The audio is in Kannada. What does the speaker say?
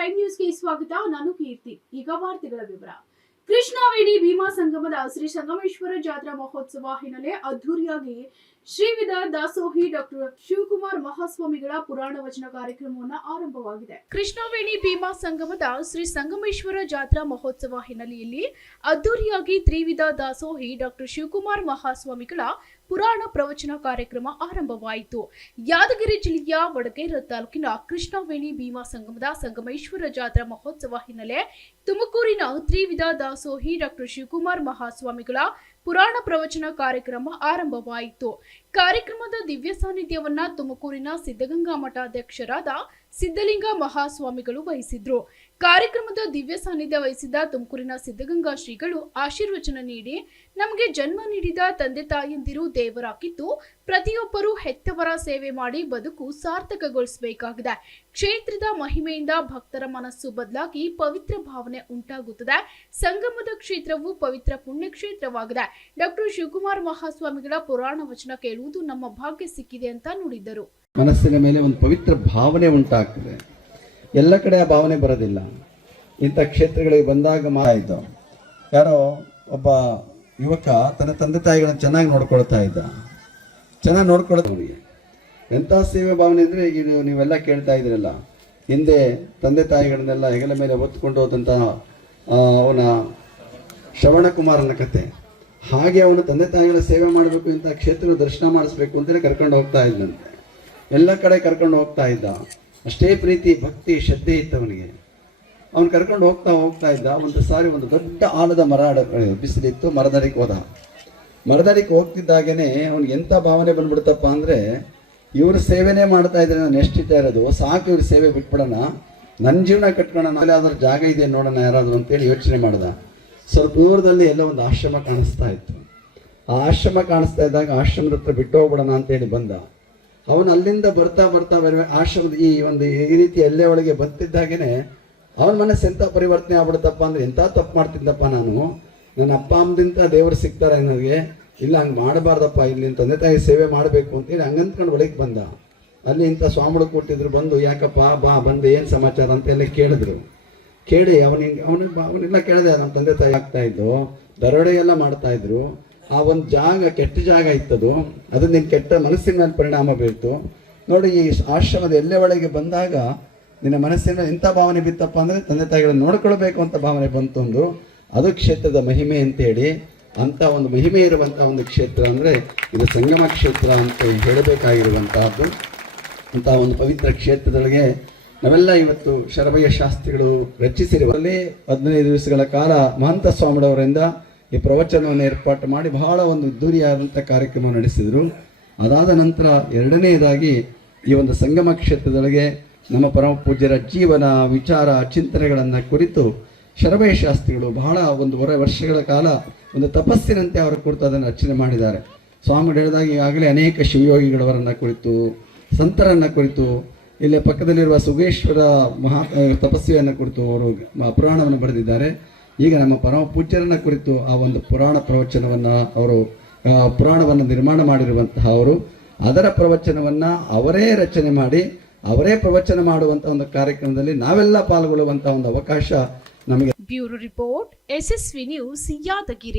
ಪ್ರೈಮ್ ನ್ಯೂಸ್ಗೆ ಸ್ವಾಗತ. ನಾನು ಕೀರ್ತಿ. ಈಗ ವಾರ್ತೆಗಳ ವಿವರ. ಕೃಷ್ಣಾವೇಣಿ ಭೀಮಾ ಸಂಗಮದ ಶ್ರೀ ಸಂಗಮೇಶ್ವರ ಜಾತ್ರಾ ಮಹೋತ್ಸವ ಹಿನ್ನೆಲೆ ಅದ್ದೂರಿಯಾಗಿ ಶ್ರೀವಿಧ ದಾಸೋಹಿ ಡಾಕ್ಟರ್ ಶಿವಕುಮಾರ್ ಮಹಾಸ್ವಾಮಿಗಳ ಪುರಾಣ ವಚನ ಕಾರ್ಯಕ್ರಮವನ್ನು ಆರಂಭವಾಗಿದೆ. ಕೃಷ್ಣಾವೇಣಿ ಭೀಮಾ ಸಂಗಮದ ಶ್ರೀ ಸಂಗಮೇಶ್ವರ ಜಾತ್ರಾ ಮಹೋತ್ಸವ ಹಿನ್ನೆಲೆಯಲ್ಲಿ ಅದ್ದೂರಿಯಾಗಿ ತ್ರಿವಿಧ ದಾಸೋಹಿ ಡಾಕ್ಟರ್ ಶಿವಕುಮಾರ್ ಮಹಾಸ್ವಾಮಿಗಳ ಪುರಾಣ ಪ್ರವಚನ ಕಾರ್ಯಕ್ರಮ ಆರಂಭವಾಯಿತು. ಯಾದಗಿರಿ ಜಿಲ್ಲೆಯ ವಡಗೇರ ತಾಲೂಕಿನ ಕೃಷ್ಣವೇಣಿ ಭೀಮಾ ಸಂಗಮದ ಸಂಗಮೇಶ್ವರ ಜಾತ್ರಾ ಮಹೋತ್ಸವ ಹಿನ್ನೆಲೆ ತುಮಕೂರಿನ ತ್ರಿವಿಧ ದಾಸೋಹಿ ಡಾಕ್ಟರ್ ಶಿವಕುಮಾರ್ ಮಹಾಸ್ವಾಮಿಗಳ ಪುರಾಣ ಪ್ರವಚನ ಕಾರ್ಯಕ್ರಮ ಆರಂಭವಾಯಿತು. ಕಾರ್ಯಕ್ರಮದ ದಿವ್ಯ ಸಾನ್ನಿಧ್ಯವನ್ನ ತುಮಕೂರಿನ ಸಿದ್ಧಗಂಗಾ ಮಠಾಧ್ಯಕ್ಷರಾದ ಸಿದ್ಧಲಿಂಗ ಮಹಾಸ್ವಾಮಿಗಳು ವಹಿಸಿದ್ರು. ಕಾರ್ಯಕ್ರಮದ ದಿವ್ಯ ಸಾನ್ನಿಧ್ಯ ವಹಿಸಿದ್ದ ತುಮಕೂರಿನ ಸಿದ್ಧಗಂಗಾ ಶ್ರೀಗಳು ಆಶೀರ್ವಚನ ನೀಡಿ, ನಮಗೆ ಜನ್ಮ ನೀಡಿದ ತಂದೆ ತಾಯಂದಿರು ದೇವರಾಗಿದ್ದು ಪ್ರತಿಯೊಬ್ಬರು ಹೆತ್ತವರ ಸೇವೆ ಮಾಡಿ ಬದುಕು ಸಾರ್ಥಕಗೊಳಿಸಬೇಕಾಗಿದೆ. ಕ್ಷೇತ್ರದ ಮಹಿಮೆಯಿಂದ ಭಕ್ತರ ಮನಸ್ಸು ಬದಲಾಗಿ ಪವಿತ್ರ ಭಾವನೆ ಉಂಟಾಗುತ್ತದೆ. ಸಂಗಮದ ಕ್ಷೇತ್ರವು ಪವಿತ್ರ ಪುಣ್ಯಕ್ಷೇತ್ರವಾಗಿದೆ. ಡಾಕ್ಟರ್ ಶಿವಕುಮಾರ್ ಮಹಾಸ್ವಾಮಿಗಳ ಪುರಾಣ ವಚನ ಕೇಳುವುದು ನಮ್ಮ ಭಾಗ್ಯ ಸಿಕ್ಕಿದೆ ಅಂತ ನುಡಿದರು. ಮನಸ್ಸಿನ ಮೇಲೆ ಒಂದು ಪವಿತ್ರ ಭಾವನೆ ಉಂಟಾಗ್ತದೆ. ಎಲ್ಲ ಕಡೆ ಆ ಭಾವನೆ ಬರೋದಿಲ್ಲ. ಇಂಥ ಕ್ಷೇತ್ರಗಳಿಗೆ ಬಂದಾಗ ಮಾಯಿತು ಯಾರೋ ಒಬ್ಬ ಯುವಕ ತನ್ನ ತಂದೆ ತಾಯಿಗಳನ್ನ ಚೆನ್ನಾಗಿ ನೋಡ್ಕೊಳ್ತಾ ಇದ್ದ. ಚೆನ್ನಾಗಿ ನೋಡ್ಕೊಳ್ಳೋದು ಅವನಿಗೆ ಎಂಥ ಸೇವೆ ಭಾವನೆ ಅಂದರೆ ಈಗ ನೀವೆಲ್ಲ ಕೇಳ್ತಾ ಇದ್ರಲ್ಲ ಹಿಂದೆ ತಂದೆ ತಾಯಿಗಳನ್ನೆಲ್ಲ ಹೆಗಲ ಮೇಲೆ ಹೊತ್ಕೊಂಡು ಹೋದಂತಹ ಅವನ ಶ್ರವಣಕುಮಾರನ ಕತೆ. ಹಾಗೆ ಅವನು ತಂದೆ ತಾಯಿಗಳ ಸೇವೆ ಮಾಡಬೇಕು ಇಂಥ ಕ್ಷೇತ್ರ ದರ್ಶನ ಮಾಡಿಸ್ಬೇಕು ಅಂತಲೇ ಕರ್ಕೊಂಡು ಹೋಗ್ತಾ ಇದ್ದಂತೆ ಎಲ್ಲ ಕಡೆ ಕರ್ಕೊಂಡು ಹೋಗ್ತಾ ಇದ್ದ. ಅಷ್ಟೇ ಪ್ರೀತಿ, ಭಕ್ತಿ, ಶ್ರದ್ಧೆ ಇತ್ತು ಅವನಿಗೆ. ಅವನು ಕರ್ಕೊಂಡು ಹೋಗ್ತಾ ಹೋಗ್ತಾ ಇದ್ದ. ಒಂದು ಸಾರಿ ಒಂದು ದೊಡ್ಡ ಆಲದ ಮರ ಬಿಸಿಲಿತ್ತು ಮರದಡಿಗೆ ಹೋದ. ಮರದಡಿಗೆ ಹೋಗ್ತಿದ್ದಾಗೇನೆ ಅವ್ನಿಗೆ ಎಂಥ ಭಾವನೆ ಬಂದ್ಬಿಡ್ತಪ್ಪ ಅಂದರೆ, ಇವ್ರ ಸೇವೆನೇ ಮಾಡ್ತಾ ಇದ್ರೆ ನಾನು ಎಷ್ಟಿತ್ತ ಇರೋದು, ಸಾಕು ಇವ್ರ ಸೇವೆ ಬಿಟ್ಬಿಡೋಣ ನನ್ನ ಜೀವನ ಕಟ್ಕೊಳ್ಳೋಣ ಅಲ್ಲಿ ಅದರ ಜಾಗ ಇದೆ ನೋಡೋಣ ಯಾರಾದರೂ ಅಂತೇಳಿ ಯೋಚನೆ ಮಾಡ್ದ. ಸ್ವಲ್ಪ ದೂರದಲ್ಲಿ ಎಲ್ಲ ಒಂದು ಆಶ್ರಮ ಕಾಣಿಸ್ತಾ ಇತ್ತು. ಆ ಆಶ್ರಮ ಕಾಣಿಸ್ತಾ ಇದ್ದಾಗ ಆಶ್ರಮದ ಹತ್ರ ಬಿಟ್ಟು ಹೋಗ್ಬಿಡೋಣ ಅಂತೇಳಿ ಬಂದ. ಅವನು ಅಲ್ಲಿಂದ ಬರ್ತಾ ಬರ್ತಾ ಬರುವ ಆಶ್ರಮದ ಈ ಒಂದು ಈ ರೀತಿ ಎಲ್ಲೇ ಒಳಗೆ ಬಂತಿದ್ದಾಗೇನೆ ಅವನ ಮನಸ್ಸು ಎಂಥ ಪರಿವರ್ತನೆ ಆಗ್ಬಿಡುತ್ತಪ್ಪ ಅಂದರೆ ಎಂಥ ತಪ್ಪು ಮಾಡ್ತಿದ್ದಪ್ಪ ನಾನು? ನನ್ನ ಅಪ್ಪ ಅಮ್ಮದಿಂದ ದೇವರು ಸಿಗ್ತಾರೆ ನನಗೆ ಇಲ್ಲ, ಹಂಗೆ ಮಾಡಬಾರ್ದಪ್ಪ, ಇಲ್ಲಿ ತಂದೆ ತಾಯಿ ಸೇವೆ ಮಾಡಬೇಕು ಅಂತೇಳಿ ಹಂಗಂತ್ಕೊಂಡು ಒಳಗೆ ಬಂದ. ಅಲ್ಲಿ ಇಂಥ ಸ್ವಾಮಿಗಳು ಕೊಟ್ಟಿದ್ರು, ಬಂದು, ಯಾಕಪ್ಪ, ಬಾ, ಬಂದು, ಏನು ಸಮಾಚಾರ? ಅಂತ ಎಲ್ಲ ಕೇಳಿದ್ರು. ಕೇಳಿ ಅವನಿಗೆ ಅವನ ಅವನೆಲ್ಲ ಕೇಳಿದೆ ನಮ್ಮ ತಂದೆ ತಾಯಿ ಆಗ್ತಾ ಇದ್ದು, ದರೋಡೆ ಎಲ್ಲ ಮಾಡ್ತಾ ಇದ್ರು. ಆ ಒಂದು ಜಾಗ, ಕೆಟ್ಟ ಜಾಗ ಇತ್ತದು ಅದು ನಿನ್ನ ಕೆಟ್ಟ ಮನಸ್ಸಿನ ಮೇಲೆ ಪರಿಣಾಮ ಬೀರ್ತು. ನೋಡಿ, ಈ ಆಶ್ರಮದ ಎಲ್ಲೆ ಒಳಗೆ ಬಂದಾಗ ನಿನ್ನ ಮನಸ್ಸಿನ ಎಂಥ ಭಾವನೆ ಬಿತ್ತಪ್ಪ ಅಂದರೆ ತಂದೆ ತಾಯಿಗಳನ್ನ ನೋಡ್ಕೊಳ್ಬೇಕು ಅಂತ ಭಾವನೆ ಬಂತು ಒಂದು ಅದು ಕ್ಷೇತ್ರದ ಮಹಿಮೆ ಅಂತೇಳಿ ಅಂಥ ಒಂದು ಮಹಿಮೆ ಇರುವಂಥ ಒಂದು ಕ್ಷೇತ್ರ ಅಂದರೆ ಇದು ಸಂಗಮ ಕ್ಷೇತ್ರ ಅಂತ ಹೇಳಬೇಕಾಗಿರುವಂತಹದ್ದು. ಅಂತ ಒಂದು ಪವಿತ್ರ ಕ್ಷೇತ್ರದೊಳಗೆ ನಾವೆಲ್ಲ ಇವತ್ತು ಶರಭಯ್ಯ ಶಾಸ್ತ್ರಿಗಳು ರಚಿಸಿರುವಲ್ಲಿ ಹದಿನೈದು ದಿವಸಗಳ ಕಾಲ ಮಹಂತ ಸ್ವಾಮಿಗಳವರಿಂದ ಈ ಪ್ರವಚನವನ್ನು ಏರ್ಪಾಟು ಮಾಡಿ ಬಹಳ ಒಂದು ಇದ್ದೂರಿಯಾದಂಥ ಕಾರ್ಯಕ್ರಮ ನಡೆಸಿದರು. ಅದಾದ ನಂತರ ಎರಡನೆಯದಾಗಿ ಈ ಒಂದು ಸಂಗಮ ಕ್ಷೇತ್ರದೊಳಗೆ ನಮ್ಮ ಪರಮ ಪೂಜ್ಯರ ಜೀವನ, ವಿಚಾರ, ಚಿಂತನೆಗಳನ್ನು ಕುರಿತು ಶರಭಯ್ಯ ಶಾಸ್ತ್ರಿಗಳು ಬಹಳ ಒಂದು ವರ ವರ್ಷಗಳ ಕಾಲ ಒಂದು ತಪಸ್ಸಿನಂತೆ ಅವರ ಕುರಿತು ಅದನ್ನು ರಚನೆ ಮಾಡಿದ್ದಾರೆ. ಸ್ವಾಮಿಗಳು ಹೇಳಿದಾಗ ಈಗಾಗಲೇ ಅನೇಕ ಶಿವಯೋಗಿಗಳವರನ್ನು ಕುರಿತು, ಸಂತರನ್ನ ಕುರಿತು, ಇಲ್ಲಿ ಪಕ್ಕದಲ್ಲಿರುವ ಸುಗೇಶ್ವರ ಮಹಾ ತಪಸ್ವಿಯನ್ನು ಕುರಿತು ಅವರು ಪುರಾಣವನ್ನು ಬರೆದಿದ್ದಾರೆ. ಈಗ ನಮ್ಮ ಪರಮ ಪೂಜ್ಯರನ್ನ ಕುರಿತು ಆ ಒಂದು ಪುರಾಣ ಪ್ರವಚನವನ್ನು ಅವರು ಪುರಾಣವನ್ನು ನಿರ್ಮಾಣ ಮಾಡಿರುವಂತಹ ಅವರು, ಅದರ ಪ್ರವಚನವನ್ನು ಅವರೇ ರಚನೆ ಮಾಡಿ, ಅವರೇ ಪ್ರವಚನ ಮಾಡುವಂಥ ಒಂದು ಕಾರ್ಯಕ್ರಮದಲ್ಲಿ ನಾವೆಲ್ಲ ಪಾಲ್ಗೊಳ್ಳುವಂಥ ಒಂದು ಅವಕಾಶ ನಮಗೆ bureau report SSV news Yadagiri.